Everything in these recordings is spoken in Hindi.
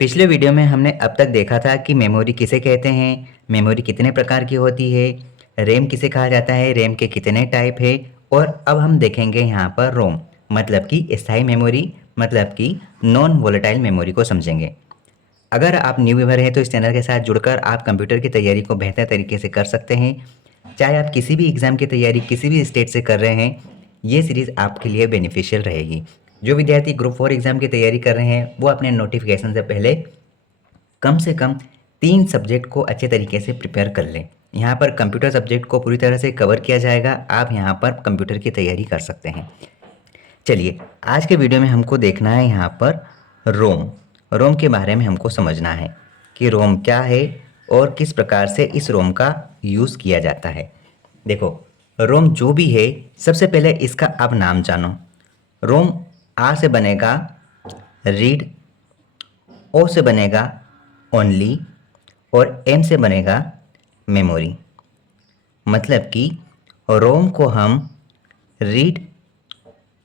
पिछले वीडियो में हमने अब तक देखा था कि मेमोरी किसे कहते हैं, मेमोरी कितने प्रकार की होती है, रैम किसे कहा जाता है, रैम के कितने टाइप है और अब हम देखेंगे यहाँ पर रोम मतलब कि स्थायी मेमोरी मतलब कि नॉन वोलेटाइल मेमोरी को समझेंगे। अगर आप न्यू व्यूअर हैं तो इस चैनल के साथ जुड़कर आप कंप्यूटर की तैयारी को बेहतर तरीके से कर सकते हैं। चाहे आप किसी भी एग्ज़ाम की तैयारी किसी भी स्टेट से कर रहे हैं, ये सीरीज़ आपके लिए बेनिफिशियल रहेगी। जो विद्यार्थी ग्रुप 4 एग्ज़ाम की तैयारी कर रहे हैं वो अपने नोटिफिकेशन से पहले कम से कम 3 सब्जेक्ट को अच्छे तरीके से प्रिपेयर कर लें। यहाँ पर कंप्यूटर सब्जेक्ट को पूरी तरह से कवर किया जाएगा, आप यहाँ पर कंप्यूटर की तैयारी कर सकते हैं। चलिए, आज के वीडियो में हमको देखना है यहाँ पर रोम। रोम के बारे में हमको समझना है कि रोम क्या है और किस प्रकार से इस रोम का यूज़ किया जाता है। देखो, रोम जो भी है, सबसे पहले इसका आप नाम जानो। रोम आ से बनेगा रीड, ओ से बनेगा ओनली और एम से बनेगा मेमोरी। मतलब कि रोम को हम रीड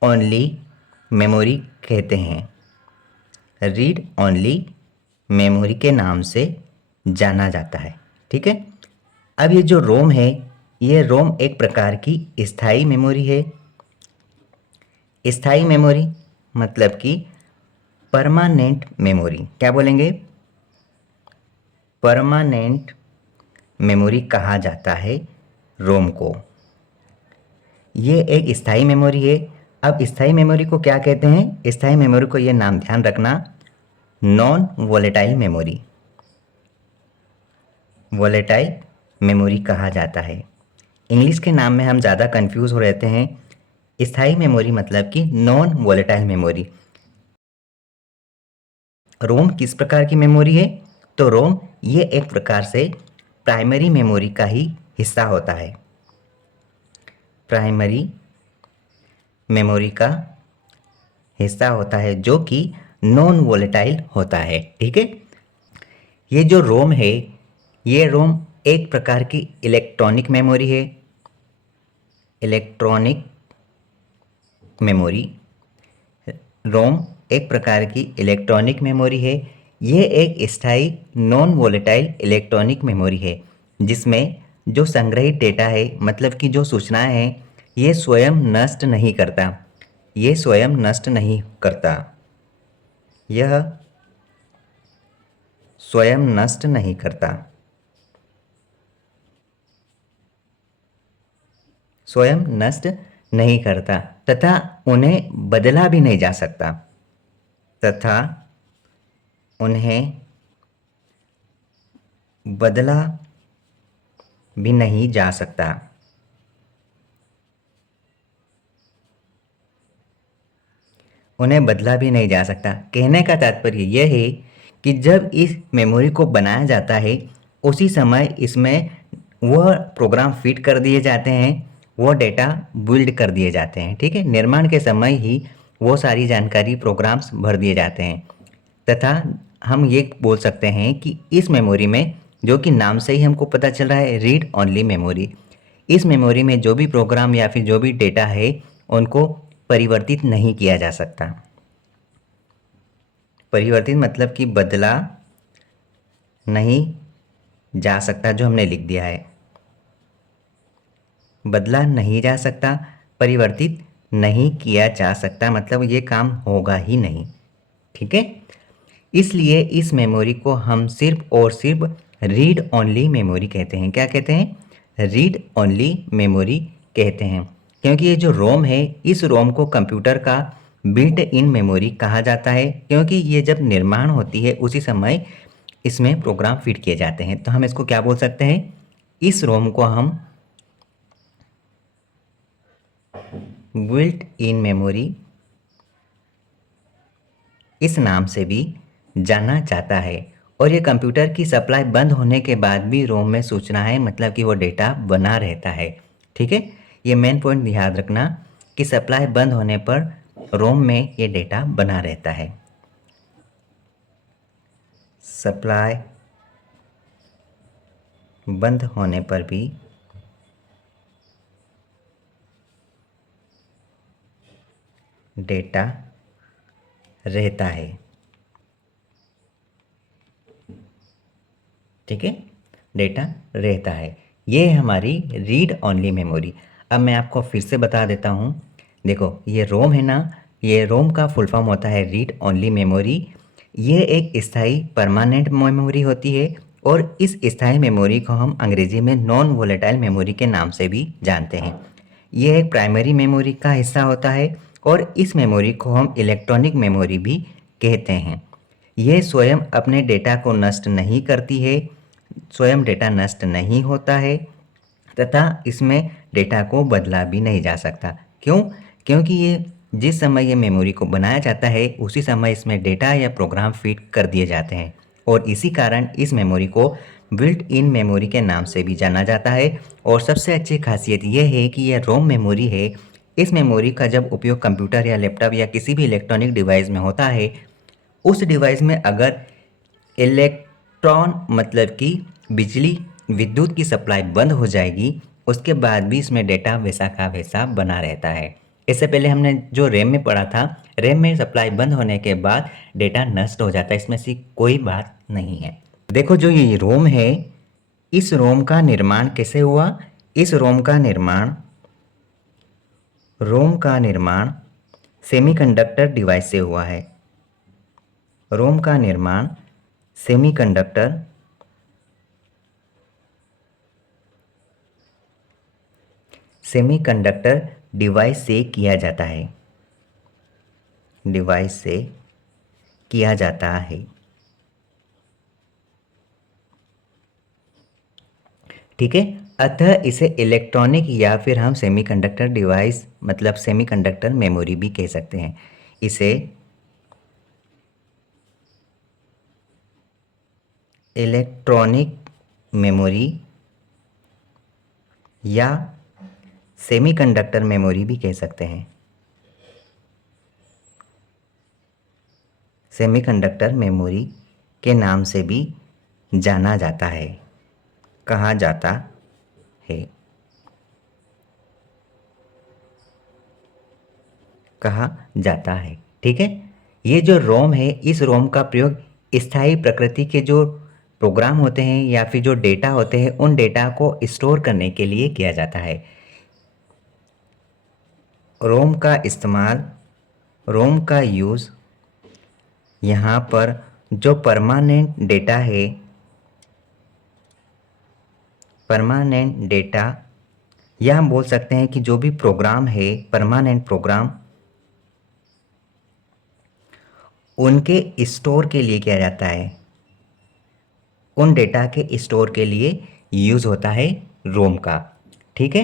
ओनली मेमोरी कहते हैं। रीड ओनली मेमोरी के नाम से जाना जाता है। ठीक है। अब ये जो रोम है, ये रोम एक प्रकार की स्थायी मेमोरी है। स्थायी मेमोरी मतलब कि परमानेंट मेमोरी। क्या बोलेंगे? परमानेंट मेमोरी कहा जाता है रोम को। ये एक स्थायी मेमोरी है। अब स्थायी मेमोरी को क्या कहते हैं? स्थायी मेमोरी को ये नाम ध्यान रखना, non volatile memory. Volatile memory कहा जाता है। इंग्लिश के नाम में हम ज़्यादा कंफ्यूज हो रहते हैं। स्थायी मेमोरी मतलब कि नॉन वोलेटाइल मेमोरी। रोम किस प्रकार की मेमोरी है? तो रोम ये एक प्रकार से प्राइमरी मेमोरी का ही हिस्सा होता है। प्राइमरी मेमोरी का हिस्सा होता है जो कि नॉन वोलेटाइल होता है। ठीक है। ये जो रोम है, ये रोम एक प्रकार की इलेक्ट्रॉनिक मेमोरी है। इलेक्ट्रॉनिक मेमोरी, रोम एक प्रकार की इलेक्ट्रॉनिक मेमोरी है। ये एक स्थायी नॉन वोलेटाइल इलेक्ट्रॉनिक मेमोरी है जिसमें जो संग्रहित डेटा है मतलब कि जो सूचनाएं हैं, ये स्वयं नष्ट नहीं करता। ये स्वयं नष्ट नहीं करता। यह स्वयं नष्ट नहीं करता। स्वयं नष्ट नहीं करता तथा उन्हें बदला भी नहीं जा सकता। तथा उन्हें बदला भी नहीं जा सकता। उन्हें बदला भी नहीं जा सकता। कहने का तात्पर्य यह है कि जब इस मेमोरी को बनाया जाता है, उसी समय इसमें वह प्रोग्राम फिट कर दिए जाते हैं, वो डेटा बिल्ड कर दिए जाते हैं। ठीक है। निर्माण के समय ही वो सारी जानकारी प्रोग्राम्स भर दिए जाते हैं तथा हम ये बोल सकते हैं कि इस मेमोरी में, जो कि नाम से ही हमको पता चल रहा है, रीड ओनली मेमोरी, इस मेमोरी में जो भी प्रोग्राम या फिर जो भी डेटा है उनको परिवर्तित नहीं किया जा सकता। परिवर्तित मतलब कि बदला नहीं जा सकता, जो हमने लिख दिया है। बदला नहीं जा सकता, परिवर्तित नहीं किया जा सकता, मतलब ये काम होगा ही नहीं। ठीक है। इसलिए इस मेमोरी को हम सिर्फ और सिर्फ रीड ओनली मेमोरी कहते हैं। क्या कहते हैं? रीड ओनली मेमोरी कहते हैं। क्योंकि ये जो रोम है, इस रोम को कंप्यूटर का बिल्ट इन मेमोरी कहा जाता है, क्योंकि ये जब निर्माण होती है उसी समय इसमें प्रोग्राम फिट किए जाते हैं। तो हम इसको क्या बोल सकते हैं? इस रोम को हम बिल्ट इन मेमोरी इस नाम से भी जाना जाता है। और ये कंप्यूटर की सप्लाई बंद होने के बाद भी रोम में सूचनाएं मतलब कि वो डेटा बना रहता है। ठीक है। ये मेन पॉइंट याद रखना कि सप्लाई बंद होने पर रोम में ये डेटा बना रहता है। सप्लाई बंद होने पर भी डेटा रहता है। ठीक है, डेटा रहता है। ये है हमारी रीड ओनली मेमोरी। अब मैं आपको फिर से बता देता हूँ। देखो ये रोम है ना, ये रोम का फुल फॉर्म होता है रीड ओनली मेमोरी। ये एक स्थायी परमानेंट मेमोरी होती है और इस स्थायी मेमोरी को हम अंग्रेजी में नॉन वोलेटाइल मेमोरी के नाम से भी जानते हैं। ये एक प्राइमरी मेमोरी का हिस्सा होता है और इस मेमोरी को हम इलेक्ट्रॉनिक मेमोरी भी कहते हैं। ये स्वयं अपने डेटा को नष्ट नहीं करती है, स्वयं डेटा नष्ट नहीं होता है तथा इसमें डेटा को बदला भी नहीं जा सकता। क्यों? क्योंकि ये जिस समय ये मेमोरी को बनाया जाता है उसी समय इसमें डेटा या प्रोग्राम फीड कर दिए जाते हैं और इसी कारण इस मेमोरी को बिल्ट इन मेमोरी के नाम से भी जाना जाता है। और सबसे अच्छी खासियत यह है कि यह रोम मेमोरी है। इस मेमोरी का जब उपयोग कंप्यूटर या लैपटॉप या किसी भी इलेक्ट्रॉनिक डिवाइस में होता है, उस डिवाइस में अगर इलेक्ट्रॉन मतलब कि बिजली विद्युत की सप्लाई बंद हो जाएगी, उसके बाद भी इसमें डेटा वैसा का वैसा बना रहता है। इससे पहले हमने जो रैम में पढ़ा था, रैम में सप्लाई बंद होने के बाद डेटा नष्ट हो जाता है, इसमें से कोई बात नहीं है। देखो जो ये रोम है, इस रोम का निर्माण कैसे हुआ? इस रोम का निर्माण सेमीकंडक्टर डिवाइस से हुआ है। रोम का निर्माण सेमीकंडक्टर डिवाइस से किया जाता है। डिवाइस से किया जाता है। ठीक है, अतः इसे इलेक्ट्रॉनिक या फिर हम सेमीकंडक्टर डिवाइस मतलब सेमीकंडक्टर मेमोरी भी कह सकते हैं। इसे इलेक्ट्रॉनिक मेमोरी या सेमीकंडक्टर मेमोरी भी कह सकते हैं। सेमीकंडक्टर मेमोरी के नाम से भी जाना जाता है, कहा जाता है, कहा जाता है। ठीक है, ये जो रोम है, इस रोम का प्रयोग स्थायी प्रकृति के जो प्रोग्राम होते हैं या फिर जो डेटा होते हैं उन डेटा को स्टोर करने के लिए किया जाता है। रोम का इस्तेमाल, रोम का यूज़ यहाँ पर जो परमानेंट डेटा है, परमानेंट डेटा या हम बोल सकते हैं कि जो भी प्रोग्राम है परमानेंट प्रोग्राम, उनके स्टोर के लिए किया जाता है। उन डेटा के स्टोर के लिए यूज़ होता है रोम का। ठीक है,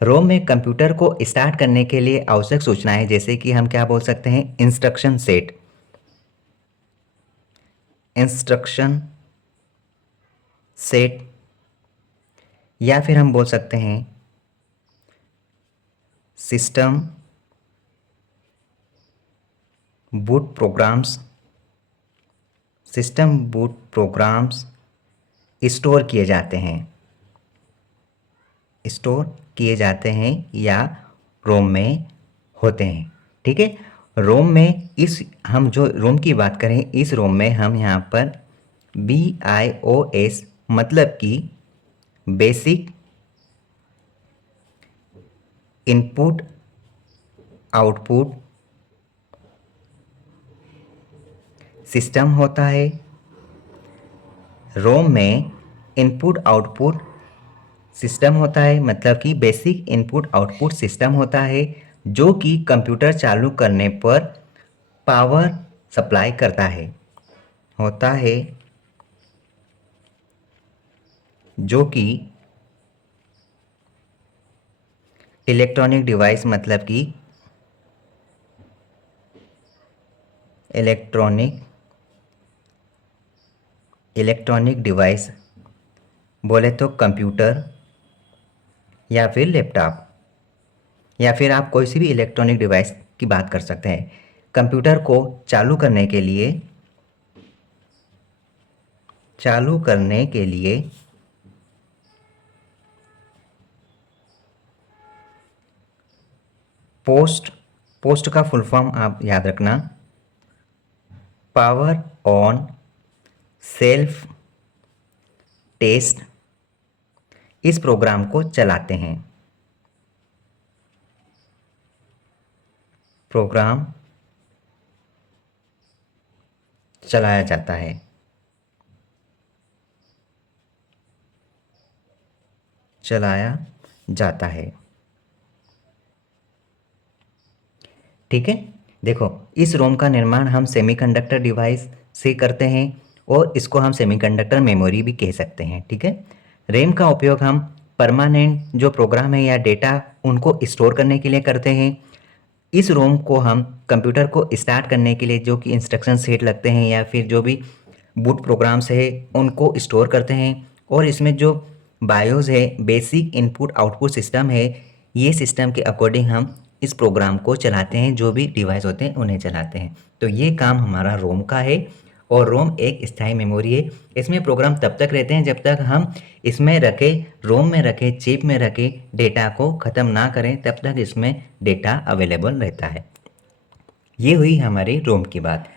रोम में कंप्यूटर को स्टार्ट करने के लिए आवश्यक सूचनाएं जैसे कि हम क्या बोल सकते हैं, इंस्ट्रक्शन सेट, इंस्ट्रक्शन सेट या फिर हम बोल सकते हैं system boot programs, system boot programs store किए जाते हैं, स्टोर किए जाते हैं या रोम में होते हैं। ठीक है, रोम में इस हम जो रोम की बात करें, इस रोम में हम यहाँ पर BIOS मतलब कि बेसिक इनपुट आउटपुट सिस्टम होता है। रोम में इनपुट आउटपुट सिस्टम होता है, मतलब कि बेसिक इनपुट आउटपुट सिस्टम होता है जो कि कंप्यूटर चालू करने पर पावर सप्लाई करता है, होता है जो कि इलेक्ट्रॉनिक डिवाइस मतलब कि इलेक्ट्रॉनिक डिवाइस बोले तो कंप्यूटर या फिर लैपटॉप या फिर आप कोई सी भी इलेक्ट्रॉनिक डिवाइस की बात कर सकते हैं। कंप्यूटर को चालू करने के लिए पोस्ट का फुल फॉर्म आप याद रखना, पावर ऑन सेल्फ टेस्ट इस प्रोग्राम को चलाते हैं। प्रोग्राम चलाया जाता है। चलाया जाता है। ठीक है, देखो इस रोम का निर्माण हम सेमीकंडक्टर डिवाइस से करते हैं और इसको हम सेमीकंडक्टर मेमोरी भी कह सकते हैं। ठीक है, रैम का उपयोग हम परमानेंट जो प्रोग्राम है या डेटा उनको स्टोर करने के लिए करते हैं। इस रोम को हम कंप्यूटर को स्टार्ट करने के लिए जो कि इंस्ट्रक्शन सेट लगते हैं या फिर जो भी बूट प्रोग्राम्स है उनको स्टोर करते हैं। और इसमें जो बायोस है, बेसिक इनपुट आउटपुट सिस्टम है, ये सिस्टम के अकॉर्डिंग हम इस प्रोग्राम को चलाते हैं, जो भी डिवाइस होते हैं उन्हें चलाते हैं। तो ये काम हमारा रोम का है। और रोम एक स्थायी मेमोरी है। इसमें प्रोग्राम तब तक रहते हैं जब तक हम इसमें रखे रोम में रखे चिप में रखे डेटा को ख़त्म ना करें, तब तक इसमें डेटा अवेलेबल रहता है। ये हुई हमारी रोम की बात।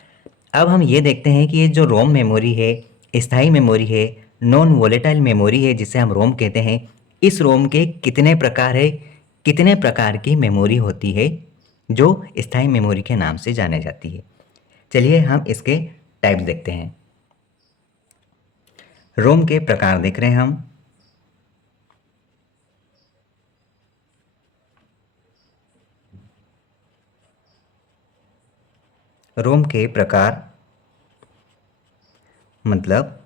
अब हम ये देखते हैं कि ये जो रोम मेमोरी है, स्थायी मेमोरी है, नॉन वोलेटाइल मेमोरी है जिसे हम रोम कहते हैं, इस रोम के कितने प्रकार है, कितने प्रकार की मेमोरी होती है जो स्थायी मेमोरी के नाम से जाने जाती है। चलिए हम इसके टाइप्स देखते हैं। रोम के प्रकार देख रहे हैं हम। रोम के प्रकार मतलब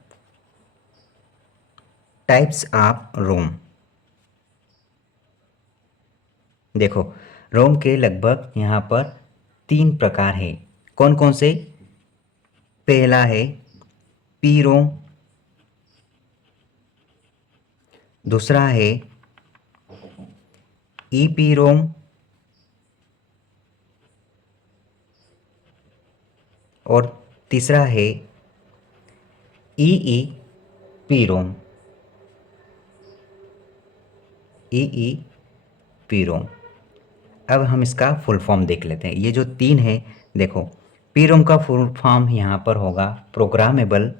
टाइप्स ऑफ रोम। देखो रोम के लगभग यहाँ पर 3 प्रकार हैं। कौन कौन से? पहला है पी रोम, दूसरा है ई पी रोम, और तीसरा है ई ई पी रोम। ई ई पी रोम। अब हम इसका फुल फॉर्म देख लेते हैं। ये जो 3 है, देखो पी रोम का फुल फॉर्म यहाँ पर होगा प्रोग्रामेबल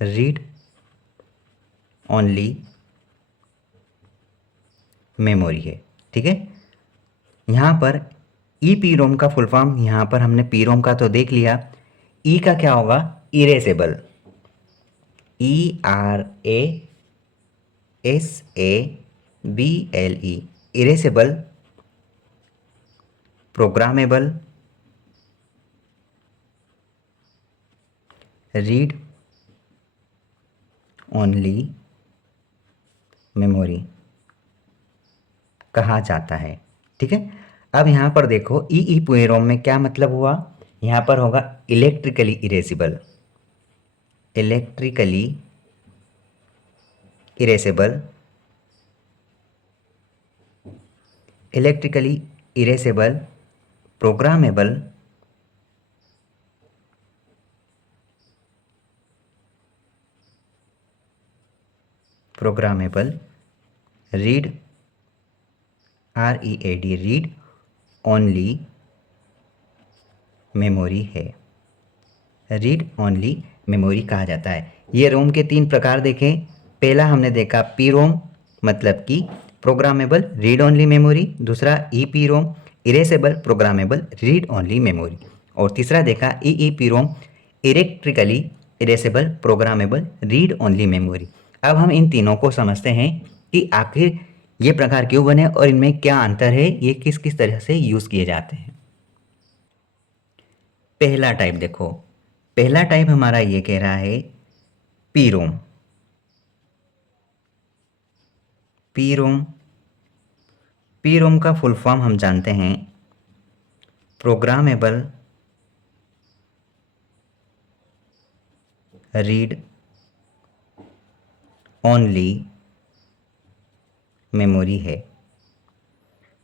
रीड ओनली मेमोरी है। ठीक है, यहाँ पर ई पी रोम का फुल फॉर्म, यहाँ पर हमने पी रोम का तो देख लिया। ई का क्या होगा? Erasable, ERASABLE, erasable. Programmable read only memory कहा जाता है। ठीक है, अब यहाँ पर देखो ई ई पी रोम में क्या मतलब हुआ। यहाँ पर होगा electrically erasable, electrically erasable, electrically erasable, programmable, programmable, read READ read only memory है। रीड ओनली मेमोरी कहा जाता है। ये रोम के 3 प्रकार देखें। पहला हमने देखा पी रोम, मतलब कि प्रोग्रामेबल रीड ओनली मेमोरी। दूसरा E P ROM, erasable programmable read only memory. और तीसरा देखा E E P ROM, electrically erasable programmable read only memory. अब हम इन तीनों को समझते हैं कि आखिर ये प्रकार क्यों बने और इनमें क्या अंतर है, ये किस किस तरह से यूज़ किए जाते हैं। पहला टाइप देखो, पहला टाइप हमारा ये कह रहा है P ROM. P ROM, P ROM का फुल फॉर्म हम जानते हैं प्रोग्रामेबल रीड ओनली मेमोरी है।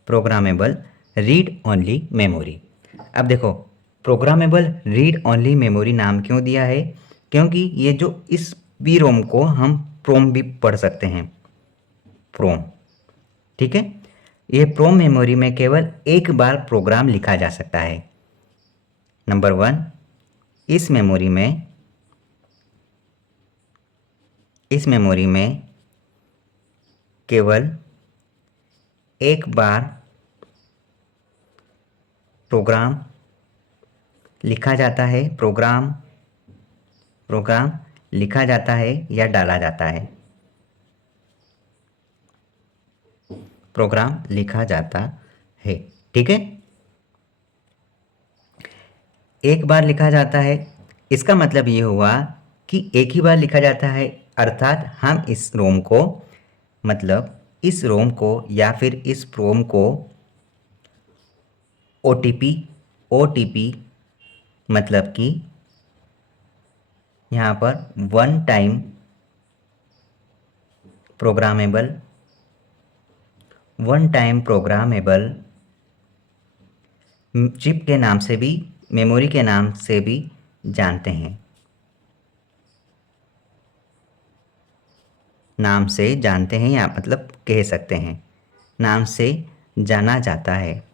Programmable read only memory. अब देखो प्रोग्रामेबल रीड ओनली मेमोरी नाम क्यों दिया है? क्योंकि ये जो इस पी रोम को हम प्रोम भी पढ़ सकते हैं, प्रोम। ठीक है, ये प्रोम मेमोरी में केवल एक बार प्रोग्राम लिखा जा सकता है। नंबर 1, इस मेमोरी में केवल एक बार प्रोग्राम लिखा जाता है, प्रोग्राम लिखा जाता है या डाला जाता है। प्रोग्राम लिखा जाता है, ठीक है। एक बार लिखा जाता है, इसका मतलब ये हुआ कि एक ही बार लिखा जाता है, अर्थात हम इस रोम को, मतलब इस रोम को या फिर इस प्रोम को ओटीपी मतलब कि यहाँ पर वन टाइम प्रोग्रामेबल चिप के नाम से भी, मेमोरी के नाम से भी जानते हैं, या मतलब कह सकते हैं, नाम से जाना जाता है।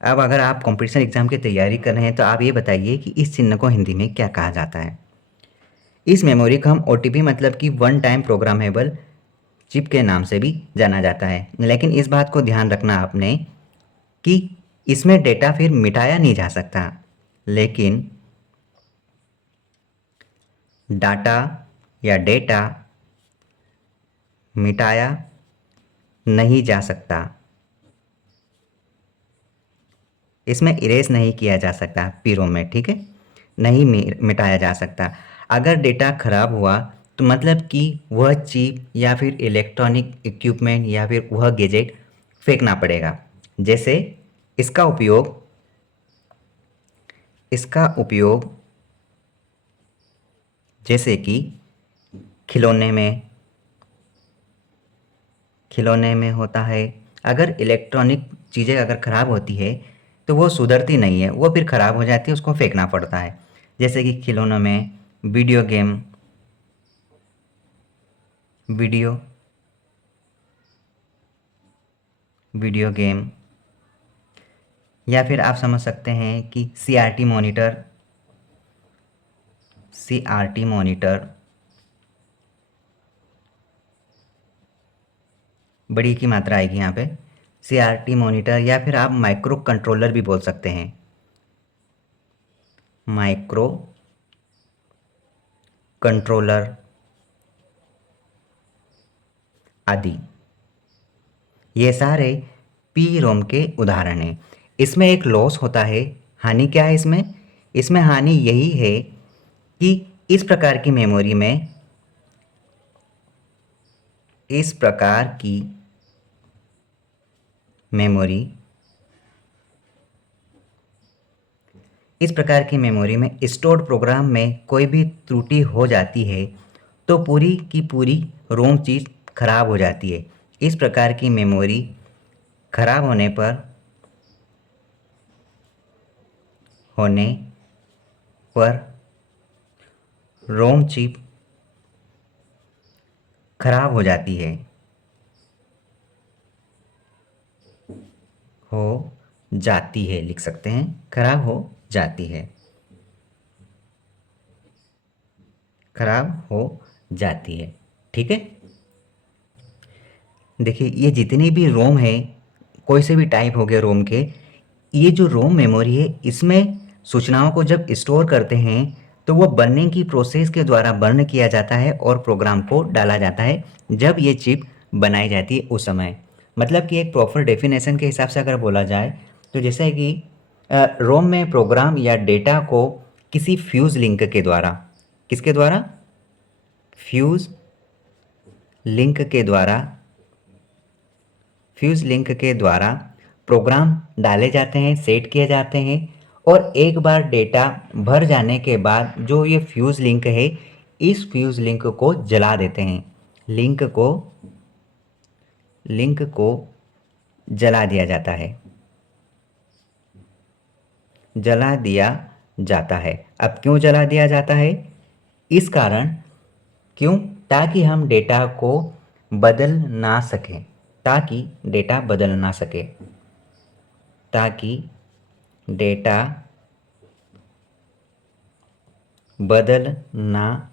अब अगर आप कॉम्पिटिशन एग्ज़ाम की तैयारी कर रहे हैं तो आप ये बताइए कि इस चिन्ह को हिंदी में क्या कहा जाता है। इस मेमोरी को हम ओटीपी मतलब कि वन टाइम प्रोग्रामेबल चिप के नाम से भी जाना जाता है। लेकिन इस बात को ध्यान रखना आपने कि इसमें डेटा फिर मिटाया नहीं जा सकता, लेकिन डेटा मिटाया नहीं जा सकता, इसमें इरेज नहीं किया जा सकता पीरो में, ठीक है, नहीं मिटाया जा सकता। अगर डेटा खराब हुआ तो मतलब कि वह चिप या फिर इलेक्ट्रॉनिक इक्विपमेंट या फिर वह गैजेट फेंकना पड़ेगा। जैसे इसका उपयोग जैसे कि खिलौने में होता है। अगर इलेक्ट्रॉनिक चीज़ें अगर ख़राब होती है तो वो सुधरती नहीं है, वो फिर ख़राब हो जाती है, उसको फेंकना पड़ता है। जैसे कि खिलौनों में वीडियो गेम या फिर आप समझ सकते हैं कि सीआरटी मॉनिटर बड़ी की मात्रा आएगी यहाँ पे, सीआरटी मॉनिटर, या फिर आप माइक्रो कंट्रोलर भी बोल सकते हैं, माइक्रो कंट्रोलर आदि, ये सारे पी रोम के उदाहरण हैं। इसमें एक लॉस होता है, हानि क्या है इसमें हानि यही है कि इस प्रकार की मेमोरी में इस प्रकार की मेमोरी में स्टोर्ड प्रोग्राम में कोई भी त्रुटि हो जाती है तो पूरी की पूरी रोम चीज़ खराब हो जाती है। इस प्रकार की मेमोरी खराब होने पर रोम चिप खराब हो जाती है, लिख सकते हैं, खराब हो जाती है, ठीक है। देखिए ये जितनी भी रोम है, कोई से भी टाइप हो गया रोम के, ये जो रोम मेमोरी है इसमें सूचनाओं को जब स्टोर करते हैं तो वो बर्निंग की प्रोसेस के द्वारा बर्न किया जाता है और प्रोग्राम को डाला जाता है जब ये चिप बनाई जाती है उस समय। मतलब कि एक प्रॉपर डेफिनेशन के हिसाब से अगर बोला जाए तो जैसे कि रोम में प्रोग्राम या डेटा को किसी फ्यूज़ लिंक के द्वारा, किसके द्वारा, फ्यूज़ लिंक के द्वारा प्रोग्राम डाले जाते हैं, सेट किए जाते हैं, और एक बार डेटा भर जाने के बाद जो ये फ्यूज़ लिंक है, इस फ्यूज़ लिंक को जला देते हैं, लिंक को जला दिया जाता है। अब क्यों जला दिया जाता है? इस कारण, क्यों? ताकि हम डेटा को बदल ना सके, ताकि डेटा बदल ना सके, ताकि डेटा बदल ना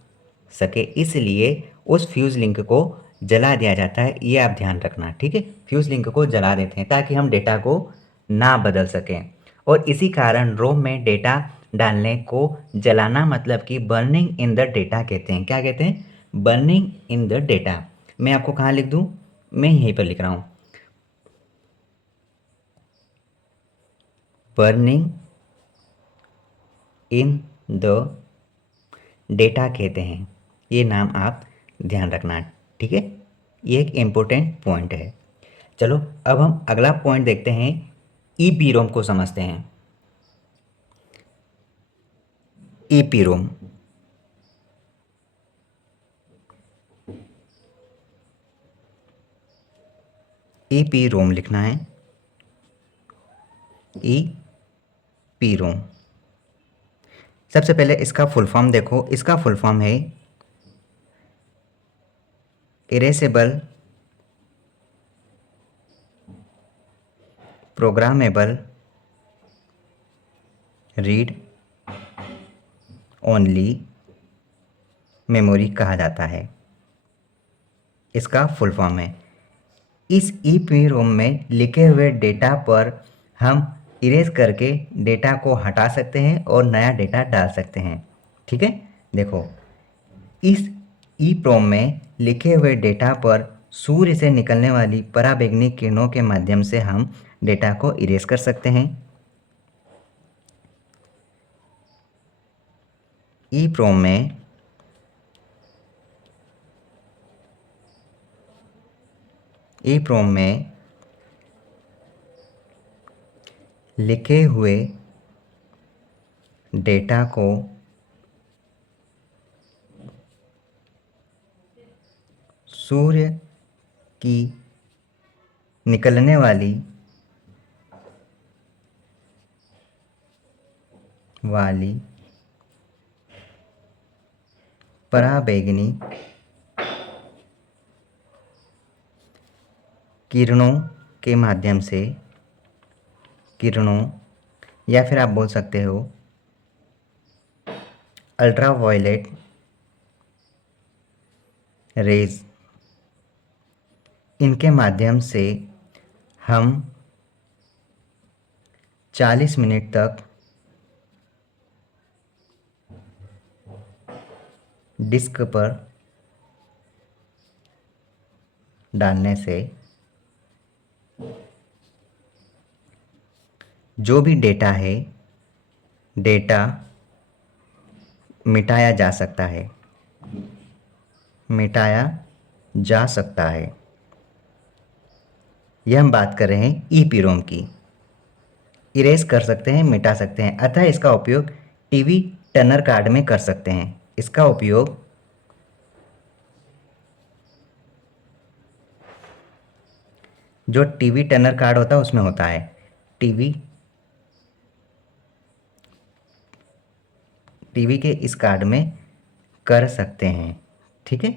सके, इसलिए उस फ्यूज़ लिंक को जला दिया जाता है। ये आप ध्यान रखना, ठीक है। फ्यूज़ लिंक को जला देते हैं ताकि हम डेटा को ना बदल सकें। और इसी कारण रोम में डेटा डालने को जलाना मतलब कि बर्निंग इन द डेटा कहते हैं। क्या कहते हैं? Burning in the data. मैं आपको कहाँ लिख दूँ? मैं यहीं पर लिख रहा हूँ, बर्निंग इन द डेटा कहते हैं। ये नाम आप ध्यान रखना, ठीक है। ये एक इम्पोर्टेंट पॉइंट है। चलो अब हम अगला पॉइंट देखते हैं, ईपीरोम को समझते हैं। ईपीरोम, ईपीरोम लिखना है, ईपीरोम। सबसे पहले इसका फुल फॉर्म देखो, इसका फुल फॉर्म है erasable programmable read only memory कहा जाता है। इसका फुल फॉर्म है। इस ईपीरोम में लिखे हुए डेटा पर हम इरेज करके डेटा को हटा सकते हैं और नया डेटा डाल सकते हैं, ठीक है। देखो, इस ईप्रोम में लिखे हुए डेटा पर सूर्य से निकलने वाली पराबैंगनी किरणों के माध्यम से हम डेटा को इरेज कर सकते हैं। ईप्रोम में लिखे हुए डेटा को सूर्य की निकलने वाली पराबैंगनी किरणों के माध्यम से, किरणों या फिर आप बोल सकते हो अल्ट्रावायलेट रेज, इनके माध्यम से हम 40 मिनट तक डिस्क पर डालने से जो भी डेटा है, डेटा मिटाया जा सकता है, मिटाया जा सकता है। यह हम बात कर रहे हैं ईपीरोम की। इरेज कर सकते हैं, मिटा सकते हैं, अतः इसका उपयोग टीवी टनर कार्ड में कर सकते हैं। इसका उपयोग जो टीवी टनर कार्ड होता है उसमें होता है, टीवी के इस कार्ड में कर सकते हैं, ठीक है।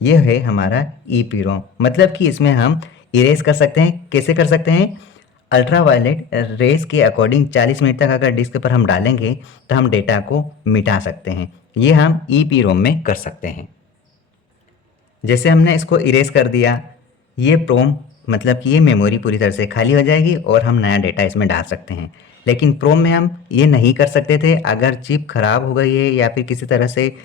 यह है हमारा ईपीरोम, मतलब कि इसमें हम इरेज कर सकते हैं। कैसे कर सकते हैं? अल्ट्रावायलेट रेज के अकॉर्डिंग 40 मिनट तक अगर डिस्क पर हम डालेंगे तो हम डेटा को मिटा सकते हैं। ये हम ईपीरोम में कर सकते हैं। जैसे हमने इसको इरेज कर दिया, ये प्रोम मतलब कि ये मेमोरी पूरी तरह से खाली हो जाएगी और हम नया डेटा इसमें डाल सकते हैं। लेकिन प्रोम में हम ये नहीं कर सकते थे। अगर चिप ख़राब हो गई है या फिर किसी तरह से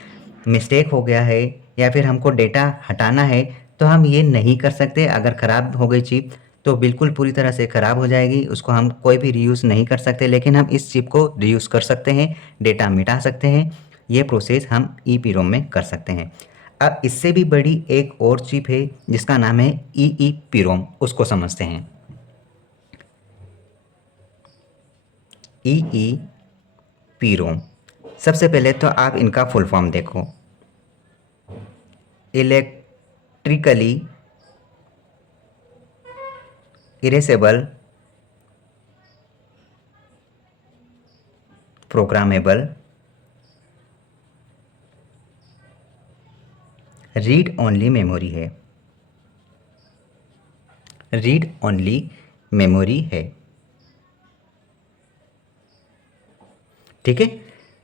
मिस्टेक हो गया है या फिर हमको डेटा हटाना है तो हम ये नहीं कर सकते। अगर ख़राब हो गई चिप तो बिल्कुल पूरी तरह से ख़राब हो जाएगी, उसको हम कोई भी रीयूज़ नहीं कर सकते। लेकिन हम इस चिप को रीयूज़ कर सकते हैं, डेटा मिटा सकते हैं। ये प्रोसेस हम ईपीरोम में कर सकते हैं। अब इससे भी बड़ी एक और चिप है जिसका नाम है ईईपीरोम, उसको समझते हैं। ईईपीरोम, सबसे पहले तो आप इनका फुल फॉर्म देखो, electrically erasable programmable read only memory है। रीड ओनली मेमोरी है। ठीक है,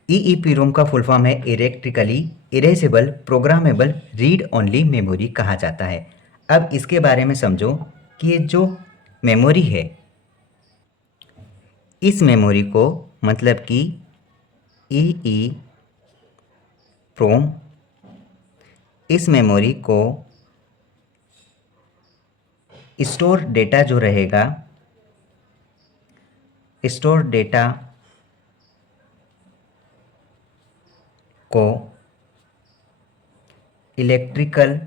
EEPROM का फुल फॉर्म है electrically erasable programmable read only memory कहा जाता है। अब इसके बारे में समझो कि ये जो मेमोरी है, इस मेमोरी को मतलब कि EEPROM इस मेमोरी को स्टोर डेटा जो रहेगा, स्टोर डेटा को इलेक्ट्रिकल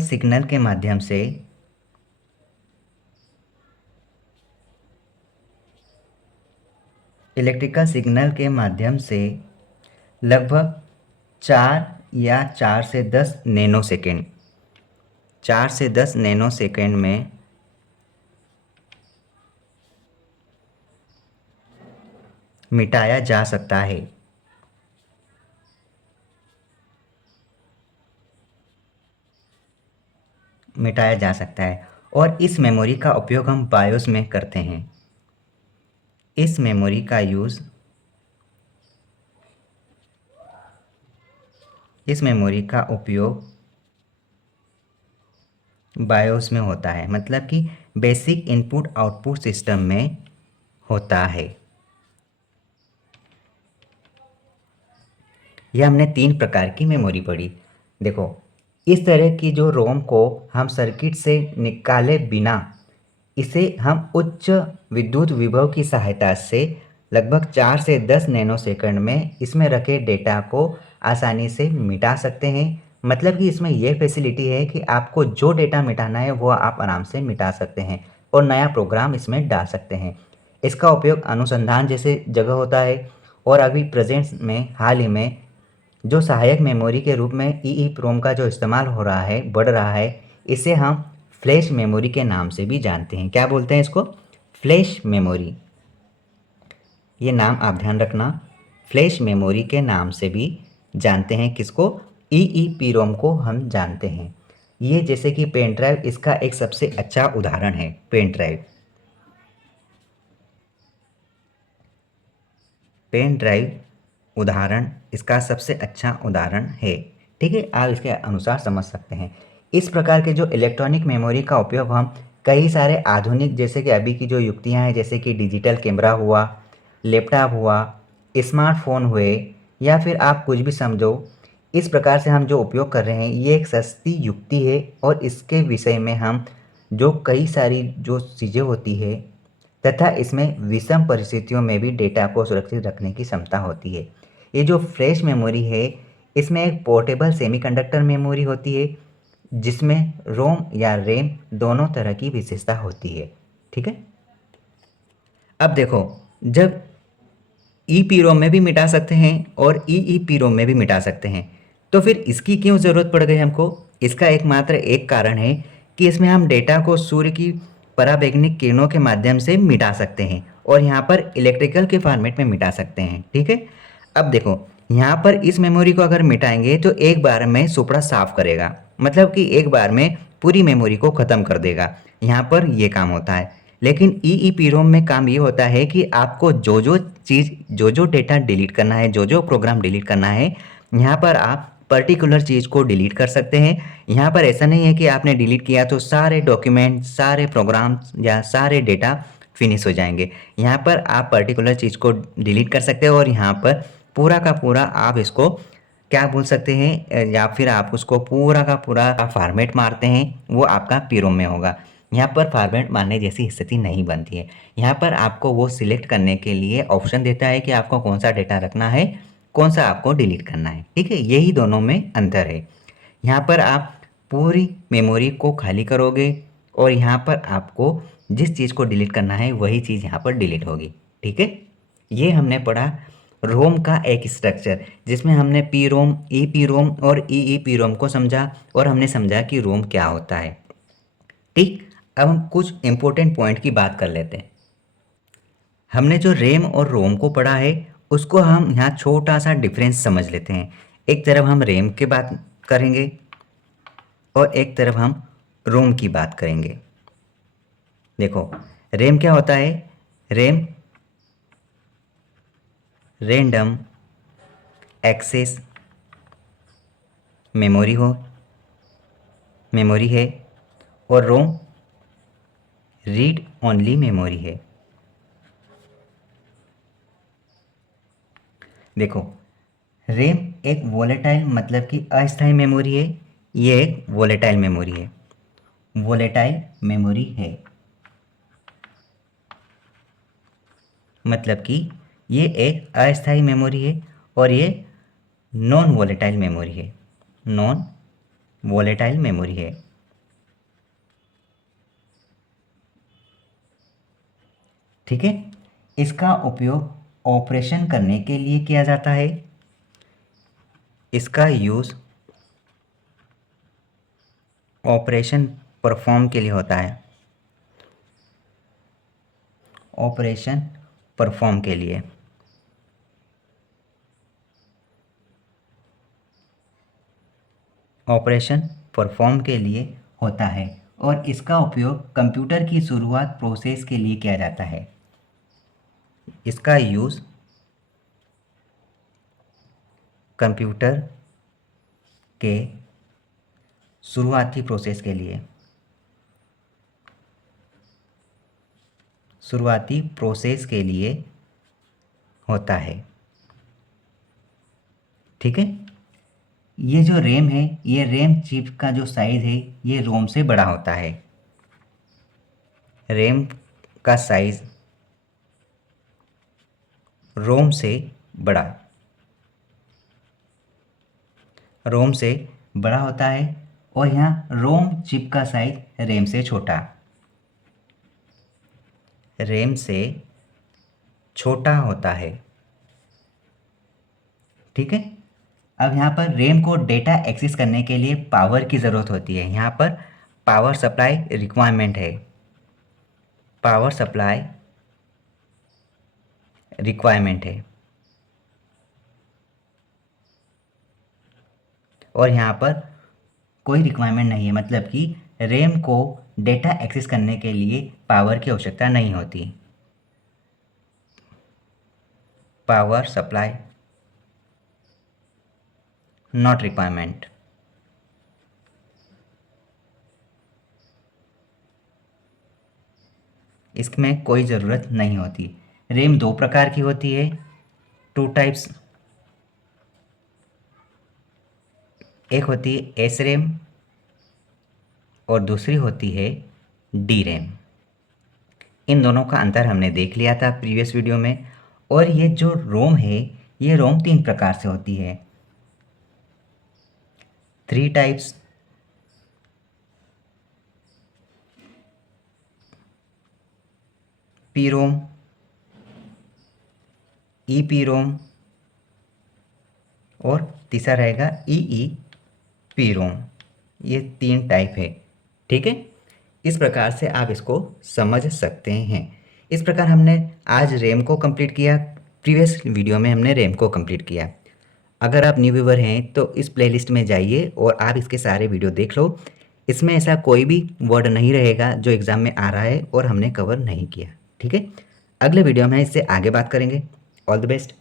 सिग्नल के माध्यम से लगभग 4 से 10 नैनो सेकेंड में मिटाया जा सकता है। और इस मेमोरी का उपयोग हम बायोस में करते हैं। इस मेमोरी का यूज़ उपयोग बायोस में होता है, मतलब कि बेसिक इनपुट आउटपुट सिस्टम में होता है। यह हमने 3 प्रकार की मेमोरी पढ़ी। देखो, इस तरह की जो रोम को हम सर्किट से निकाले बिना इसे हम उच्च विद्युत विभव की सहायता से लगभग 4 से 10 नैनो सेकंड में इसमें रखे डेटा को आसानी से मिटा सकते हैं। मतलब कि इसमें यह फैसिलिटी है कि आपको जो डेटा मिटाना है वो आप आराम से मिटा सकते हैं और नया प्रोग्राम इसमें डाल सकते हैं। इसका उपयोग अनुसंधान जैसे जगह होता है और अभी प्रेजेंट में हाल ही में जो सहायक मेमोरी के रूप में EEPROM का जो इस्तेमाल हो रहा है, बढ़ रहा है, इसे हम फ्लैश मेमोरी के नाम से भी जानते हैं। क्या बोलते हैं इसको? Flash memory. ये नाम आप ध्यान रखना, फ्लैश मेमोरी के नाम से भी जानते हैं। किसको? EEPROM को हम जानते हैं। ये जैसे कि पेन ड्राइव इसका एक सबसे अच्छा उदाहरण है। पेन ड्राइव उदाहरण इसका सबसे अच्छा उदाहरण है। ठीक है, आप इसके अनुसार समझ सकते हैं। इस प्रकार के जो इलेक्ट्रॉनिक मेमोरी का उपयोग हम कई सारे आधुनिक जैसे कि अभी की जो युक्तियां हैं, जैसे कि डिजिटल कैमरा हुआ, लैपटॉप हुआ, स्मार्टफोन हुए, या फिर आप कुछ भी समझो, इस प्रकार से हम जो उपयोग कर रहे हैं ये एक सस्ती युक्ति है और इसके विषय में हम जो कई सारी जो चीज़ें होती है तथा इसमें विषम परिस्थितियों में भी डेटा को सुरक्षित रखने की क्षमता होती है। ये जो फ्लैश मेमोरी है इसमें एक पोर्टेबल सेमीकंडक्टर मेमोरी होती है जिसमें रोम या रैम दोनों तरह की विशेषता होती है। ठीक है, अब देखो, जब EEPROM में भी मिटा सकते हैं और EEPROM में भी मिटा सकते हैं तो फिर इसकी क्यों ज़रूरत पड़ गई हमको? इसका एकमात्र एक कारण है कि इसमें हम डेटा को सूर्य की पराबैंगनी किरणों के माध्यम से मिटा सकते हैं और यहाँ पर इलेक्ट्रिकल के फॉर्मेट में मिटा सकते हैं। ठीक है, अब देखो, यहाँ पर इस मेमोरी को अगर मिटाएंगे तो एक बार में सुपड़ा साफ करेगा, मतलब कि एक बार में पूरी मेमोरी को ख़त्म कर देगा। यहाँ पर ये काम होता है। लेकिन EEPROM में काम ये होता है कि आपको जो डेटा डिलीट करना है, जो प्रोग्राम डिलीट करना है, यहाँ पर आप पर्टिकुलर चीज़ को डिलीट कर सकते हैं। यहाँ पर ऐसा नहीं है कि आपने डिलीट किया तो सारे डॉक्यूमेंट, सारे प्रोग्राम या सारे डेटा फिनिश हो जाएंगे। यहाँ पर आप पर्टिकुलर चीज़ को डिलीट कर सकते हैं और यहाँ पर पूरा का पूरा आप इसको क्या बोल सकते हैं, या फिर आप उसको पूरा का पूरा फॉर्मेट मारते हैं, वो आपका पीरोम में होगा। यहाँ पर फॉर्मेट मारने जैसी स्थिति नहीं बनती है। यहाँ पर आपको वो सिलेक्ट करने के लिए ऑप्शन देता है कि आपको कौन सा डेटा रखना है, कौन सा आपको डिलीट करना है। ठीक है, यही दोनों में अंतर है। यहाँ पर आप पूरी मेमोरी को खाली करोगे और यहाँ पर आपको जिस चीज़ को डिलीट करना है वही चीज़ यहाँ पर डिलीट होगी। ठीक है, ये हमने पढ़ा रोम का एक स्ट्रक्चर, जिसमें हमने PROM, EEPROM और EEPROM को समझा और हमने समझा कि रोम क्या होता है। ठीक, अब हम कुछ इम्पोर्टेंट पॉइंट की बात कर लेते हैं। हमने जो रैम और रोम को पढ़ा है उसको हम यहाँ छोटा सा डिफरेंस समझ लेते हैं। एक तरफ हम रैम की बात करेंगे और एक तरफ हम रोम की बात करेंगे। देखो, रैम क्या होता है? रैम रैंडम एक्सेस मेमोरी है और रोम रीड ओनली मेमोरी है। देखो, रैम एक वोलेटाइल मतलब कि अस्थायी मेमोरी है, ये एक वोलेटाइल मेमोरी है। वोलेटाइल मेमोरी है मतलब कि ये एक अस्थायी मेमोरी है और ये नॉन वोलेटाइल मेमोरी है। नॉन वोलेटाइल मेमोरी है। ठीक है। इसका उपयोग ऑपरेशन करने के लिए किया जाता है। इसका यूज़ ऑपरेशन परफॉर्म के लिए होता है। ऑपरेशन परफॉर्म के लिए। ऑपरेशन परफॉर्म के लिए होता है और इसका उपयोग कंप्यूटर की शुरुआत प्रोसेस के लिए किया जाता है। इसका यूज़ कंप्यूटर के शुरुआती प्रोसेस के लिए होता है। ठीक है। ये जो रैम है, ये रैम चिप का जो साइज़ है ये रोम से बड़ा होता है। रैम का साइज़ रोम से बड़ा होता है और यहाँ रोम चिप का साइज रैम से छोटा होता है। ठीक है। अब यहाँ पर रैम को डेटा एक्सेस करने के लिए पावर की ज़रूरत होती है। यहाँ पर पावर सप्लाई रिक्वायरमेंट है। पावर सप्लाई रिक्वायरमेंट है और यहाँ पर कोई रिक्वायरमेंट नहीं है, मतलब कि रैम को डेटा एक्सेस करने के लिए पावर की आवश्यकता नहीं होती। Power supply not requirement. इसमें कोई ज़रूरत नहीं होती। रैम दो प्रकार की होती है, टू टाइप्स। एक होती है एस रैम और दूसरी होती है डी रैम। इन दोनों का अंतर हमने देख लिया था प्रीवियस वीडियो में। और ये जो रोम है, ये रोम तीन प्रकार से होती है। Three types. पी रोम, ई पी रोम और तीसरा रहेगा ई पी रोम। ये तीन टाइप है। ठीक है। इस प्रकार से आप इसको समझ सकते हैं। इस प्रकार हमने आज रैम को कंप्लीट किया। प्रीवियस वीडियो में हमने रैम को कंप्लीट किया। अगर आप न्यू व्यूवर हैं तो इस प्लेलिस्ट में जाइए और आप इसके सारे वीडियो देख लो। इसमें ऐसा कोई भी वर्ड नहीं रहेगा जो एग्ज़ाम में आ रहा है और हमने कवर नहीं किया। ठीक है। अगले वीडियो में इससे आगे बात करेंगे। All the best.